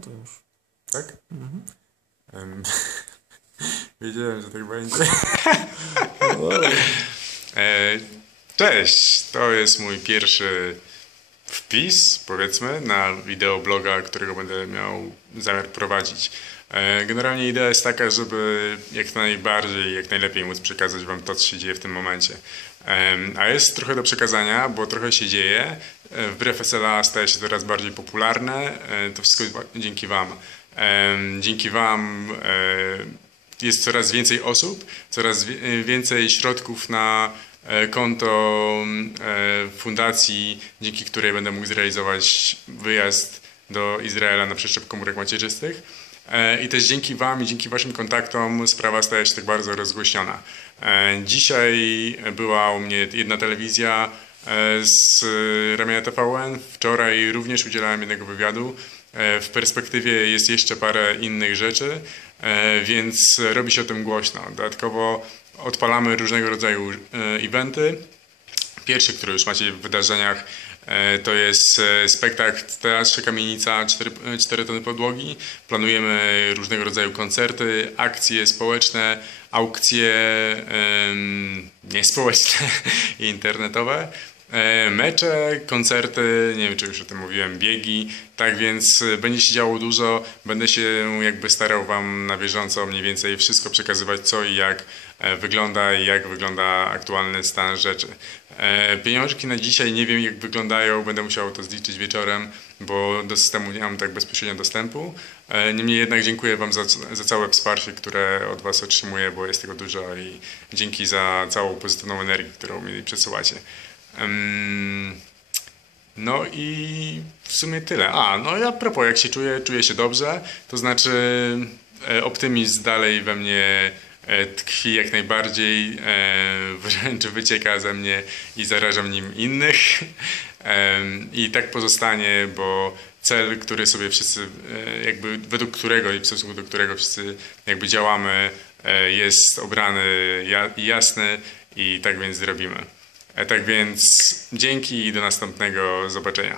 No to już. Tak? Mhm. Em, Wiedziałem, że tak będzie. E, Cześć, to jest mój pierwszy wpis, powiedzmy, na wideobloga, którego będę miał zamiar prowadzić. E, Generalnie idea jest taka, żeby jak najbardziej, jak najlepiej móc przekazać Wam to, co się dzieje w tym momencie. Em, A jest trochę do przekazania, bo trochę się dzieje. E, Wbrew SLA staje się coraz bardziej popularne. E, To wszystko dzięki Wam. Dzięki Wam e, jest coraz więcej osób, coraz więcej środków na e, konto e, fundacji, dzięki której będę mógł zrealizować wyjazd do Izraela na przeszczep komórek macierzystych. E, I też dzięki Wam i dzięki Waszym kontaktom sprawa staje się tak bardzo rozgłośniona. E, Dzisiaj była u mnie jedna telewizja e, z ramienia TVN. Wczoraj również udzielałem jednego wywiadu. E, W perspektywie jest jeszcze parę innych rzeczy, e, więc robi się o tym głośno. Dodatkowo odpalamy różnego rodzaju e, eventy. Pierwszy, który już macie w wydarzeniach, e, to jest e, spektakl Teatrze Kamienica 4, 4 tony podłogi. Planujemy różnego rodzaju koncerty, akcje społeczne, aukcje em, niespołeczne i internetowe. E, Mecze, koncerty, nie wiem czy już o tym mówiłem, biegi, tak więc e, będzie się działo dużo. Będę się jakby starał Wam na bieżąco mniej więcej wszystko przekazywać, co i jak e, wygląda i jak wygląda aktualny stan rzeczy. Pieniążki na dzisiaj nie wiem jak wyglądają, będę musiał to zliczyć wieczorem, bo do systemu nie mam tak bezpośrednio dostępu. Niemniej jednak dziękuję Wam za, za całe wsparcie, które od Was otrzymuję, bo jest tego dużo i dzięki za całą pozytywną energię, którą mi przesyłacie. No i w sumie tyle. A, no i a propos, jak się czuję, czuję się dobrze, to znaczy e, optymizm dalej we mnie e, tkwi jak najbardziej, e, wręcz wycieka ze mnie i zarażam nim innych. I tak pozostanie, bo cel, który sobie wszyscy, jakby według którego i w stosunku do którego wszyscy jakby działamy, jest obrany ja- jasny i tak więc zrobimy. E, Tak więc dzięki i do następnego zobaczenia.